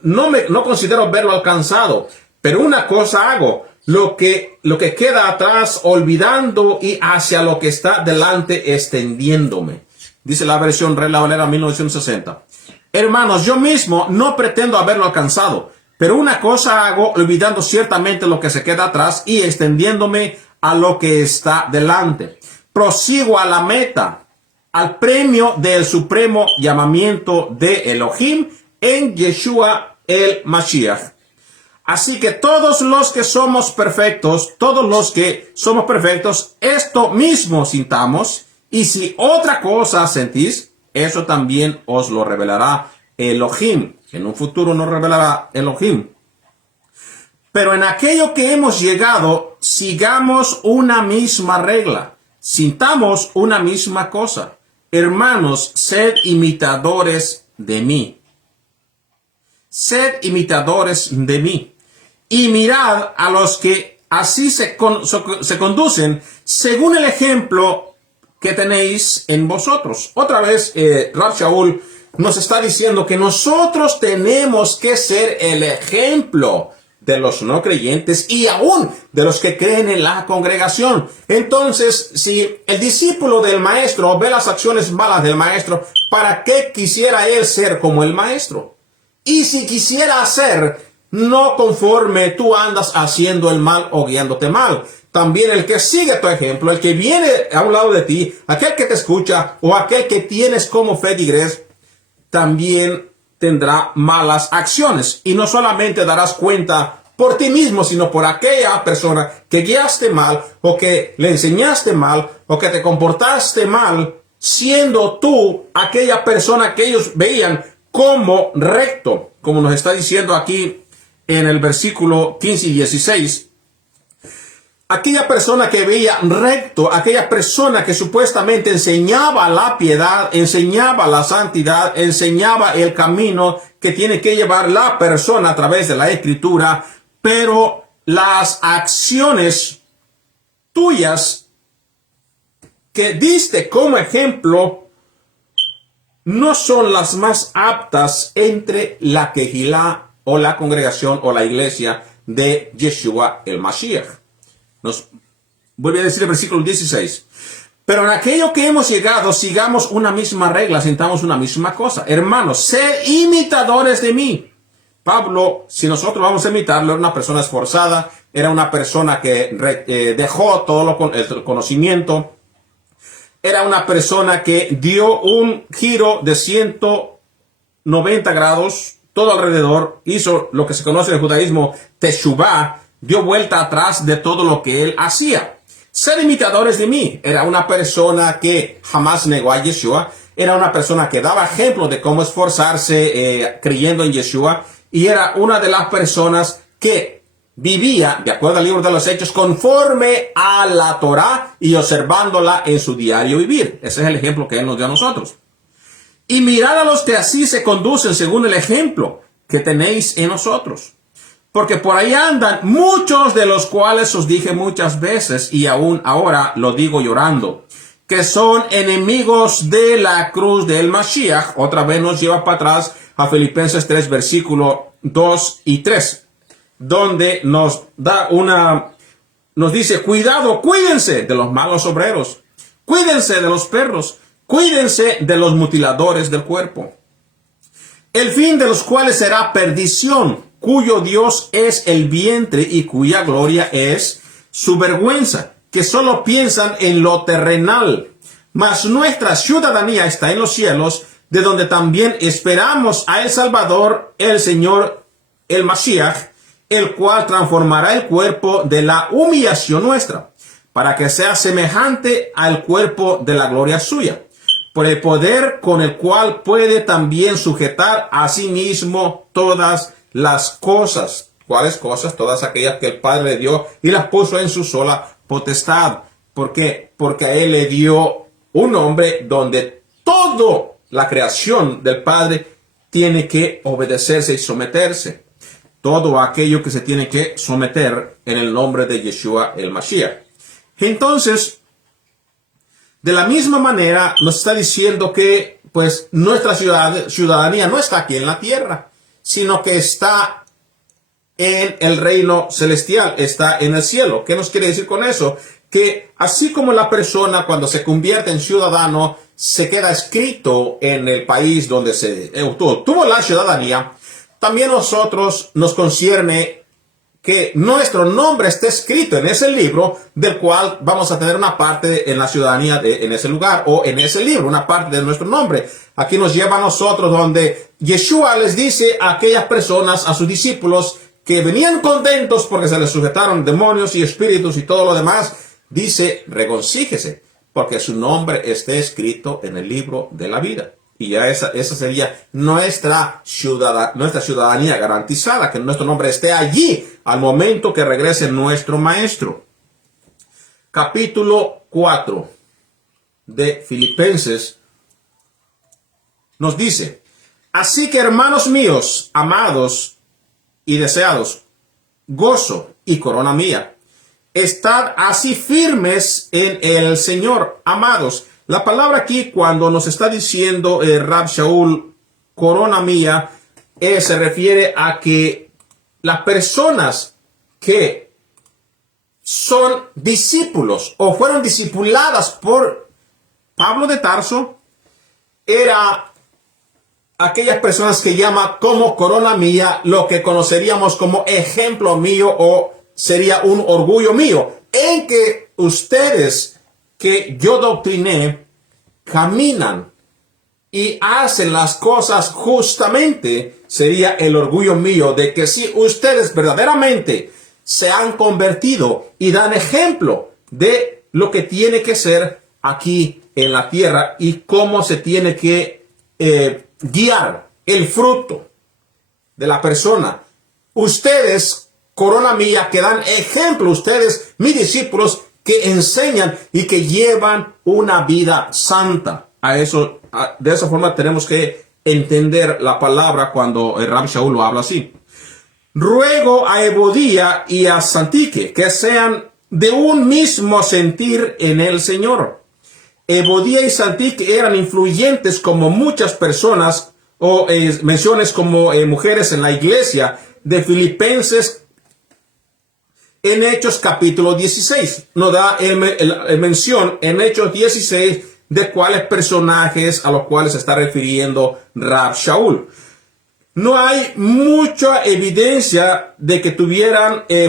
no considero verlo alcanzado, pero una cosa hago, lo que queda atrás, olvidando, y hacia lo que está delante, extendiéndome. Dice la versión Reina Valera 1960. Hermanos, yo mismo no pretendo haberlo alcanzado, pero una cosa hago, olvidando ciertamente lo que se queda atrás y extendiéndome a lo que está delante. Prosigo a la meta, al premio del supremo llamamiento de Elohim en Yeshua el Mashiach. Así que todos los que somos perfectos, esto mismo sintamos, y si otra cosa sentís, eso también os lo revelará Elohim. En un futuro nos revelará Elohim. Pero en aquello que hemos llegado, sigamos una misma regla, sintamos una misma cosa. Hermanos, sed imitadores de mí. Sed imitadores de mí. Y mirad a los que así se conducen según el ejemplo que tenéis en vosotros. Otra vez, Rav Shaul nos está diciendo que nosotros tenemos que ser el ejemplo de los no creyentes y aún de los que creen en la congregación. Entonces, si el discípulo del maestro ve las acciones malas del maestro, ¿para qué quisiera él ser como el maestro? Y si quisiera hacer no conforme tú andas haciendo el mal o guiándote mal, también el que sigue tu ejemplo, el que viene a un lado de ti, aquel que te escucha o aquel que tienes como feligres, también tendrá malas acciones. Y no solamente darás cuenta por ti mismo, sino por aquella persona que guiaste mal, o que le enseñaste mal, o que te comportaste mal, siendo tú aquella persona que ellos veían como recto, como nos está diciendo aquí en el versículo 15 y 16. Aquella persona que veía recto, aquella persona que supuestamente enseñaba la piedad, enseñaba la santidad, enseñaba el camino que tiene que llevar la persona a través de la Escritura, pero las acciones tuyas que diste como ejemplo no son las más aptas entre la Kehilá o la congregación o la iglesia de Yeshua el Mashiach. Nos vuelve a decir el versículo 16. Pero en aquello que hemos llegado, sigamos una misma regla, sintamos una misma cosa. Hermanos, sed imitadores de mí. Pablo, si nosotros vamos a imitarlo, era una persona esforzada, era una persona que dejó todo el conocimiento, era una persona que dio un giro de 190 grados, todo alrededor, hizo lo que se conoce en el judaísmo, teshuvah, dio vuelta atrás de todo lo que él hacía. Sed imitadores de mí. Era una persona que jamás negó a Yeshua. Era una persona que daba ejemplo de cómo esforzarse creyendo en Yeshua. Y era una de las personas que vivía, de acuerdo al libro de los Hechos, conforme a la Torá y observándola en su diario vivir. Ese es el ejemplo que él nos dio a nosotros. Y mirad a los que así se conducen según el ejemplo que tenéis en nosotros. Porque por ahí andan muchos, de los cuales os dije muchas veces, y aún ahora lo digo llorando, que son enemigos de la cruz del Mashiach. Otra vez nos lleva para atrás a Filipenses 3, versículo 2 y 3, donde nos dice, cuidado, cuídense de los malos obreros, cuídense de los perros, cuídense de los mutiladores del cuerpo, el fin de los cuales será perdición, cuyo Dios es el vientre y cuya gloria es su vergüenza, que solo piensan en lo terrenal. Mas nuestra ciudadanía está en los cielos, de donde también esperamos a el Salvador, el Señor, el Mashiach, el cual transformará el cuerpo de la humillación nuestra, para que sea semejante al cuerpo de la gloria suya, por el poder con el cual puede también sujetar a sí mismo todas las cosas. ¿Cuáles cosas? Todas aquellas que el Padre le dio y las puso en su sola potestad. ¿Por qué? Porque a él le dio un nombre donde toda la creación del Padre tiene que obedecerse y someterse. Todo aquello que se tiene que someter en el nombre de Yeshua el Mashiach. Entonces, De la misma manera, nos está diciendo que pues nuestra ciudadanía no está aquí en la tierra, sino que está en el reino celestial, está en el cielo. ¿Qué nos quiere decir con eso? Que así como la persona cuando se convierte en ciudadano se queda escrito en el país donde se tuvo la ciudadanía, también nosotros nos concierne que nuestro nombre esté escrito en ese libro, del cual vamos a tener una parte en la ciudadanía en ese lugar, o en ese libro, una parte de nuestro nombre. Aquí nos lleva a nosotros donde Yeshua les dice a aquellas personas, a sus discípulos, que venían contentos porque se les sujetaron demonios y espíritus y todo lo demás, dice, regocíjese, porque su nombre esté escrito en el libro de la vida. Y ya esa sería nuestra ciudadanía garantizada, que nuestro nombre esté allí al momento que regrese nuestro maestro. Capítulo 4 de Filipenses nos dice, así que hermanos míos, amados y deseados, gozo y corona mía, estad así firmes en el Señor, amados. La palabra aquí, cuando nos está diciendo Rab Shaul, corona mía, se refiere a que las personas que son discípulos o fueron discipuladas por Pablo de Tarso, era aquellas personas que llama como corona mía, lo que conoceríamos como ejemplo mío o sería un orgullo mío, en que ustedes que yo doctriné caminan y hacen las cosas justamente, sería el orgullo mío de que si ustedes verdaderamente se han convertido y dan ejemplo de lo que tiene que ser aquí en la tierra y cómo se tiene que guiar el fruto de la persona. Ustedes, corona mía, que dan ejemplo, ustedes, mis discípulos, que enseñan y que llevan una vida santa. De esa forma tenemos que entender la palabra cuando el Rab Shaul lo habla así. Ruego a Evodía y a Santique que sean de un mismo sentir en el Señor. Evodía y Santique eran influyentes como muchas personas o menciones como mujeres en la iglesia de Filipenses. En Hechos capítulo 16 nos da el mención en Hechos 16 de cuáles personajes a los cuales se está refiriendo Rab Shaul. No hay mucha evidencia de que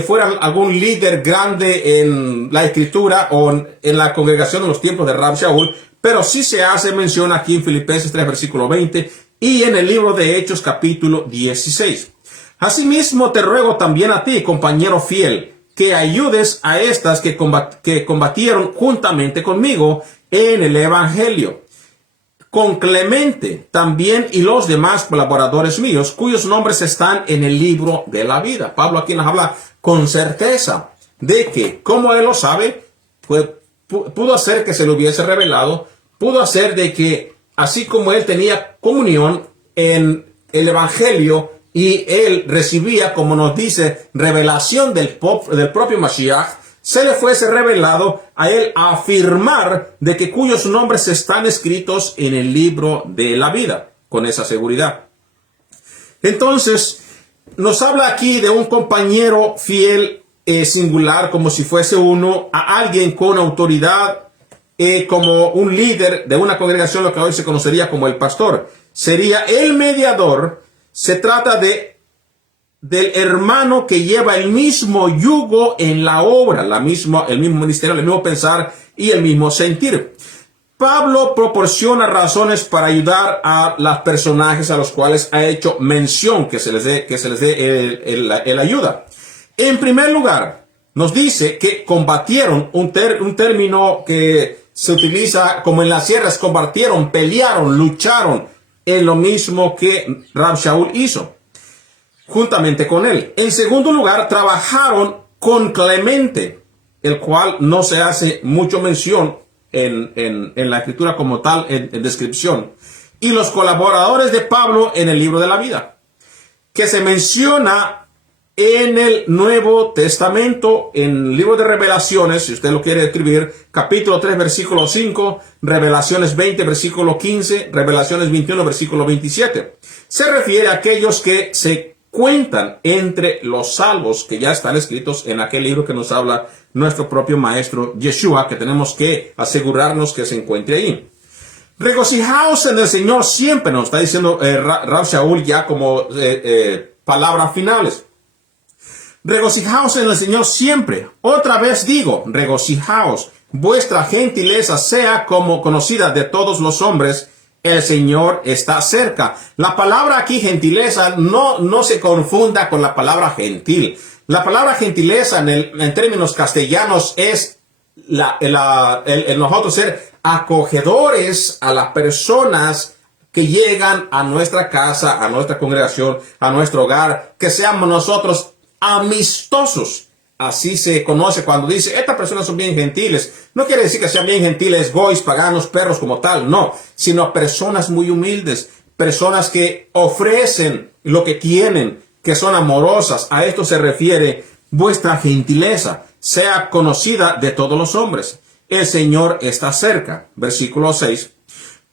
fueran algún líder grande en la escritura o en la congregación en los tiempos de Rab Shaul, pero sí se hace mención aquí en Filipenses 3 versículo 20 y en el libro de Hechos capítulo 16. Asimismo te ruego también a ti, compañero fiel, que ayudes a estas que combatieron juntamente conmigo en el Evangelio, con Clemente también y los demás colaboradores míos, cuyos nombres están en el libro de la vida. Pablo aquí nos habla con certeza de que, como él lo sabe, pues, pudo hacer que se le hubiese revelado, pudo hacer de que, así como él tenía comunión en el Evangelio, y él recibía, como nos dice, revelación del propio Mashiach, se le fuese revelado a él afirmar de que cuyos nombres están escritos en el libro de la vida, con esa seguridad. Entonces, nos habla aquí de un compañero fiel singular, como si fuese a alguien con autoridad, como un líder de una congregación, lo que hoy se conocería como el pastor. Sería el mediador. Se trata del hermano que lleva el mismo yugo en la obra, el mismo ministerio, el mismo pensar y el mismo sentir. Pablo proporciona razones para ayudar a los personajes a los cuales ha hecho mención que se les dé el ayuda. En primer lugar, nos dice que combatieron, un término que se utiliza como en las sierras, combatieron, pelearon, lucharon, en lo mismo que Rab Shaul hizo, juntamente con él. En segundo lugar, trabajaron con Clemente, el cual no se hace mucho mención en la escritura como tal, en descripción, y los colaboradores de Pablo en el libro de la vida, que se menciona En el Nuevo Testamento, en el libro de Revelaciones, si usted lo quiere escribir, capítulo 3, versículo 5, Revelaciones 20, versículo 15, Revelaciones 21, versículo 27. Se refiere a aquellos que se cuentan entre los salvos que ya están escritos en aquel libro que nos habla nuestro propio maestro Yeshua, que tenemos que asegurarnos que se encuentre ahí. Regocijaos en el Señor siempre, nos está diciendo Rav Shaul ya como palabras finales. Regocijaos en el Señor siempre. Otra vez digo, regocijaos. Vuestra gentileza sea como conocida de todos los hombres. El Señor está cerca. La palabra aquí, gentileza, no se confunda con la palabra gentil. La palabra gentileza en términos castellanos es el nosotros ser acogedores a las personas que llegan a nuestra casa, a nuestra congregación, a nuestro hogar, que seamos nosotros amistosos. Así se conoce cuando dice, estas personas son bien gentiles. No quiere decir que sean bien gentiles, goys, paganos, perros como tal, no. Sino personas muy humildes, personas que ofrecen lo que tienen, que son amorosas. A esto se refiere vuestra gentileza, sea conocida de todos los hombres. El Señor está cerca. Versículo 6.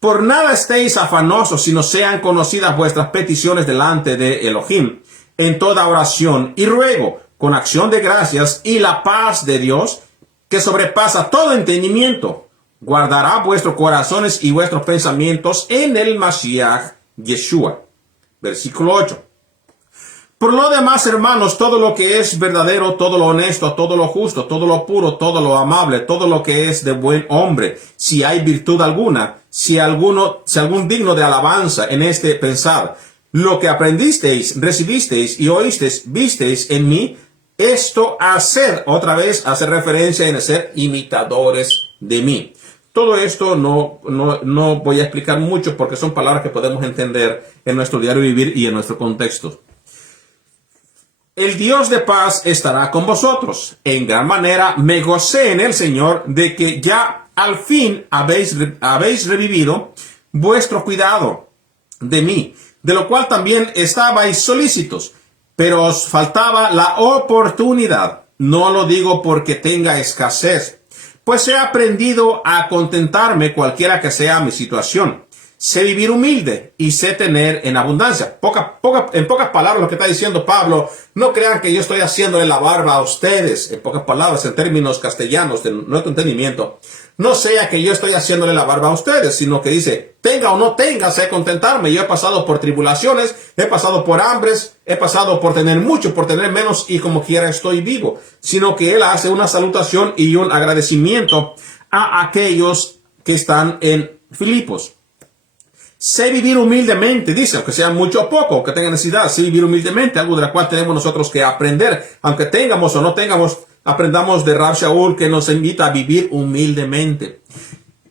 Por nada estéis afanosos, sino sean conocidas vuestras peticiones delante de Elohim, en toda oración y ruego, con acción de gracias, y la paz de Dios, que sobrepasa todo entendimiento, guardará vuestros corazones y vuestros pensamientos en el Mashiach Yeshua. Versículo 8. Por lo demás, hermanos, todo lo que es verdadero, todo lo honesto, todo lo justo, todo lo puro, todo lo amable, todo lo que es de buen hombre, si hay virtud alguna, si algún digno de alabanza en este pensar, lo que aprendisteis, recibisteis y oísteis, visteis en mí, esto haced. Otra vez hace referencia en ser imitadores de mí. Todo esto no voy a explicar mucho porque son palabras que podemos entender en nuestro diario vivir y en nuestro contexto. El Dios de paz estará con vosotros. En gran manera me gocé en el Señor de que ya al fin habéis revivido vuestro cuidado de mí, de lo cual también estabais solícitos, pero os faltaba la oportunidad. No lo digo porque tenga escasez, pues he aprendido a contentarme cualquiera que sea mi situación. Sé vivir humilde y sé tener en abundancia. En pocas palabras lo que está diciendo Pablo, no crean que yo estoy haciéndole la barba a ustedes. En pocas palabras, en términos castellanos de nuestro entendimiento, no sea que yo estoy haciéndole la barba a ustedes, sino que dice, tenga o no tenga, sé contentarme. Yo he pasado por tribulaciones, he pasado por hambres, he pasado por tener mucho, por tener menos y como quiera estoy vivo. Sino que él hace una salutación y un agradecimiento a aquellos que están en Filipos. Sé vivir humildemente, dice, aunque sea mucho o poco, aunque tenga necesidad, sé vivir humildemente, algo de la cual tenemos nosotros que aprender, aunque tengamos o no tengamos, aprendamos de Rav Shaul que nos invita a vivir humildemente.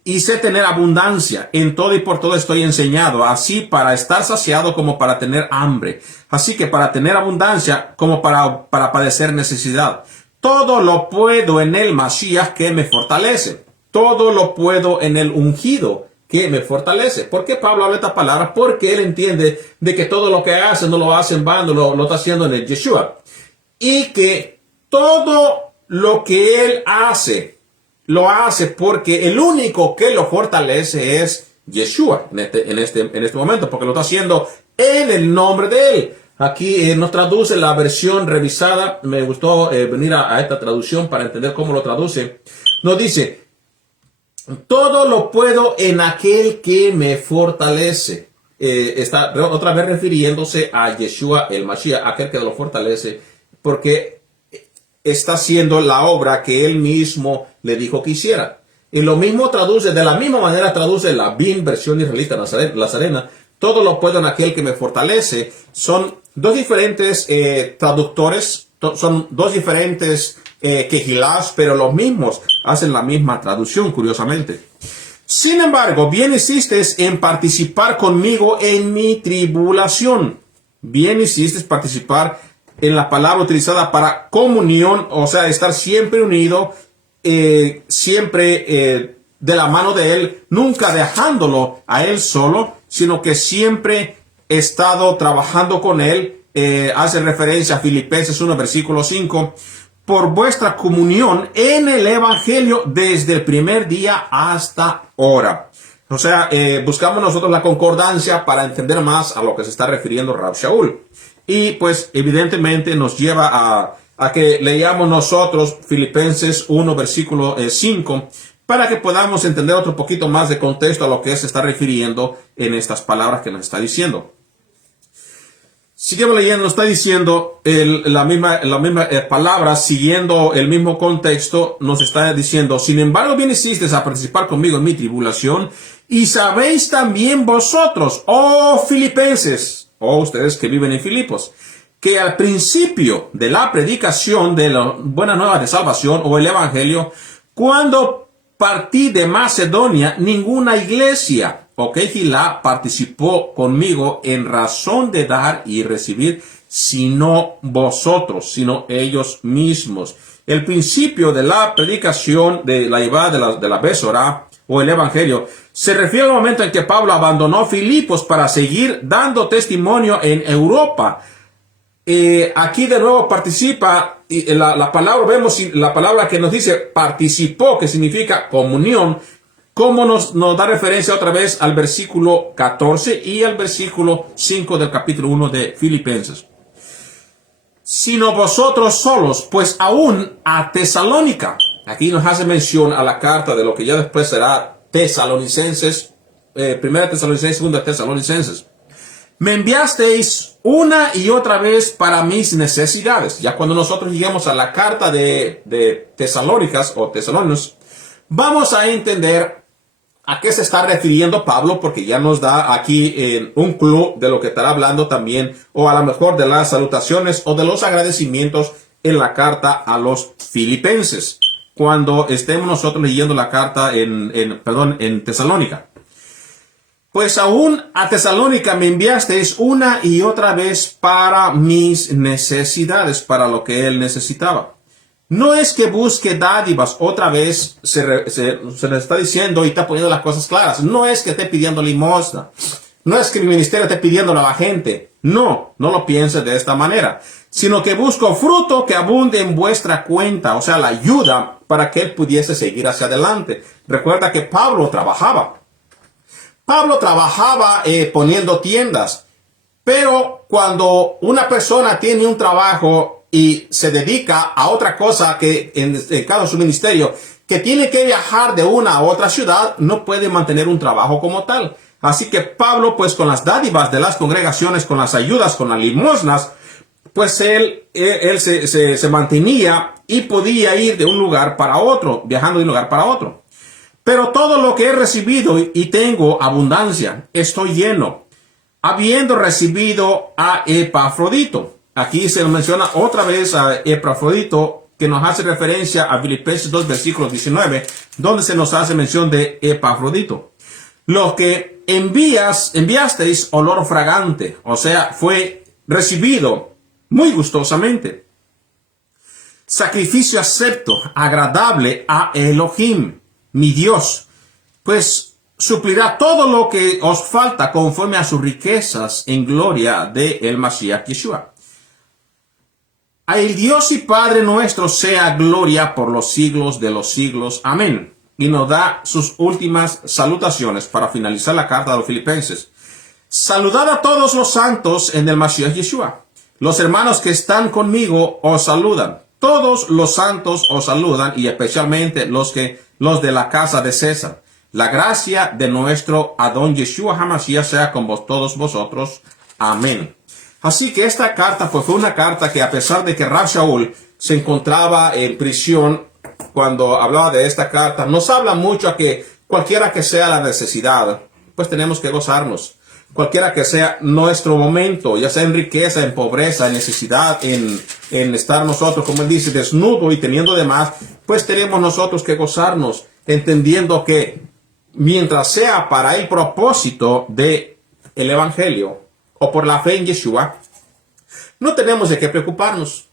Y sé tener abundancia, en todo y por todo estoy enseñado, así para estar saciado como para tener hambre, así que para tener abundancia como para padecer necesidad. Todo lo puedo en el Mashiach que me fortalece, todo lo puedo en el ungido que me fortalece. ¿Por qué Pablo habla esta palabra? Porque él entiende de que todo lo que hace no lo hace en vano, lo está haciendo en el Yeshua. Y que todo lo que él hace, lo hace porque el único que lo fortalece es Yeshua en este momento, porque lo está haciendo en el nombre de él. Aquí nos traduce la versión revisada. Me gustó venir a esta traducción para entender cómo lo traduce. Nos dice, todo lo puedo en aquel que me fortalece. Está otra vez refiriéndose a Yeshua el Mashiach, aquel que lo fortalece, porque está haciendo la obra que él mismo le dijo que hiciera. Y lo mismo traduce, de la misma manera traduce la BIM, versión israelita Nazarena, todo lo puedo en aquel que me fortalece. Son dos diferentes traductores, son dos diferentes quejilás, pero los mismos hacen la misma traducción, curiosamente. Sin embargo, bien hiciste en participar conmigo en mi tribulación. Bien hiciste participar en la palabra utilizada para comunión, o sea, estar siempre unido, siempre de la mano de él, nunca dejándolo a él solo, sino que siempre he estado trabajando con él hace referencia a Filipenses 1, versículo 5, por vuestra comunión en el Evangelio desde el primer día hasta ahora. O sea, buscamos nosotros la concordancia para entender más a lo que se está refiriendo Rab Shaul. Y pues evidentemente nos lleva a que leamos nosotros Filipenses 1, versículo 5, para que podamos entender otro poquito más de contexto a lo que se está refiriendo en estas palabras que nos está diciendo. Seguimos leyendo, nos está diciendo la misma palabra, siguiendo el mismo contexto, nos está diciendo, sin embargo, bien hicisteis a participar conmigo en mi tribulación, y sabéis también vosotros, oh filipenses, oh ustedes que viven en Filipos, que al principio de la predicación de la buena nueva de salvación o el evangelio, cuando partí de Macedonia, ninguna iglesia o Keilá participó conmigo en razón de dar y recibir, sino vosotros, sino ellos mismos. El principio de la predicación de la llevada de la Besorá o el evangelio se refiere al momento en que Pablo abandonó Filipos para seguir dando testimonio en Europa. Aquí de nuevo participa, y la palabra, vemos la palabra que nos dice participó, que significa comunión, como nos da referencia otra vez al versículo 14 y al versículo 5 del capítulo 1 de Filipenses. Sino vosotros solos, pues aún a Tesalónica. Aquí nos hace mención a la carta de lo que ya después será Tesalonicenses, primera Tesalonicenses, segunda Tesalonicenses. Me enviasteis una y otra vez para mis necesidades. Ya cuando nosotros lleguemos a la carta de Tesalónicas o Tesalonios, vamos a entender a qué se está refiriendo Pablo, porque ya nos da aquí un clue de lo que estará hablando también, o a lo mejor de las salutaciones o de los agradecimientos en la carta a los filipenses, cuando estemos nosotros leyendo la carta en Tesalónica. Pues aún a Tesalónica me enviasteis una y otra vez para mis necesidades, para lo que él necesitaba. No es que busque dádivas, otra vez se le está diciendo y está poniendo las cosas claras. No es que esté pidiendo limosna. No es que mi ministerio esté pidiéndole a la gente. No lo piense de esta manera. Sino que busco fruto que abunde en vuestra cuenta. O sea, la ayuda para que él pudiese seguir hacia adelante. Recuerda que Pablo trabajaba poniendo tiendas. Pero cuando una persona tiene un trabajo y se dedica a otra cosa que en el caso de su ministerio, que tiene que viajar de una a otra ciudad, no puede mantener un trabajo como tal. Así que Pablo, pues con las dádivas de las congregaciones, con las ayudas, con las limosnas, pues él se mantenía y podía ir de un lugar para otro, viajando de un lugar para otro. Pero todo lo que he recibido y tengo abundancia, estoy lleno, habiendo recibido a Epafrodito. Aquí se menciona otra vez a Epafrodito, que nos hace referencia a Filipenses 2, versículo 19, donde se nos hace mención de Epafrodito. Lo que enviasteis olor fragante, o sea, fue recibido muy gustosamente. Sacrificio acepto, agradable a Elohim, mi Dios, pues suplirá todo lo que os falta conforme a sus riquezas en gloria de el Mashiach Yeshua. A el Dios y Padre nuestro sea gloria por los siglos de los siglos. Amén. Y nos da sus últimas salutaciones para finalizar la carta de los filipenses. Saludad a todos los santos en el Mashiach Yeshua. Los hermanos que están conmigo os saludan. Todos los santos os saludan, y especialmente los de la casa de César. La gracia de nuestro Adón Yeshua HaMashiach sea con todos vosotros. Amén. Así que esta carta pues fue una carta que, a pesar de que Rab Shaul se encontraba en prisión cuando hablaba de esta carta, nos habla mucho a que cualquiera que sea la necesidad, pues tenemos que gozarnos. Cualquiera que sea nuestro momento, ya sea en riqueza, en pobreza, en necesidad, en estar nosotros, como él dice, desnudo y teniendo de más, pues tenemos nosotros que gozarnos, entendiendo que mientras sea para el propósito de el evangelio o por la fe en Yeshua, no tenemos de qué preocuparnos.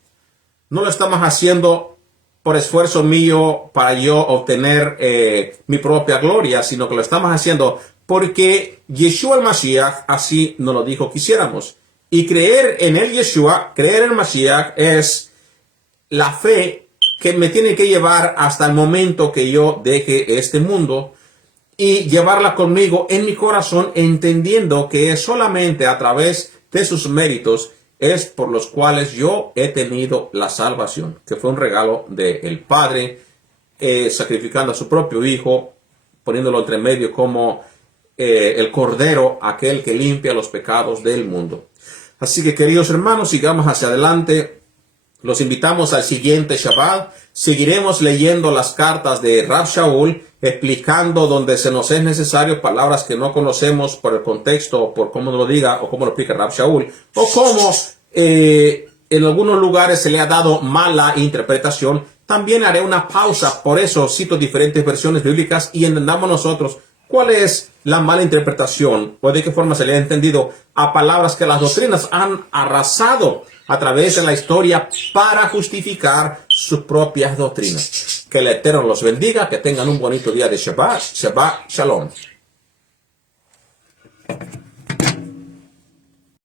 No lo estamos haciendo por esfuerzo mío para yo obtener mi propia gloria, sino que lo estamos haciendo porque Yeshua el Mashiach así nos lo dijo que hiciéramos. Y creer en el Yeshua, creer en el Mashiach, es la fe que me tiene que llevar hasta el momento que yo deje este mundo y llevarla conmigo en mi corazón, entendiendo que es solamente a través de sus méritos es por los cuales yo he tenido la salvación, que fue un regalo del Padre, sacrificando a su propio Hijo, poniéndolo entre medio como el Cordero, aquel que limpia los pecados del mundo. Así que, queridos hermanos, sigamos hacia adelante. Los invitamos al siguiente Shabbat. Seguiremos leyendo las cartas de Rab Shaul, explicando donde se nos es necesario palabras que no conocemos por el contexto, o por cómo lo diga o cómo lo explica Rab Shaul, o cómo en algunos lugares se le ha dado mala interpretación. También haré una pausa, por eso cito diferentes versiones bíblicas y entendamos nosotros cuál es la mala interpretación o de qué forma se le ha entendido a palabras que las doctrinas han arrasado a través de la historia para justificar sus propias doctrinas. Que el Eterno los bendiga, que tengan un bonito día de Shabbat. Shabbat Shalom.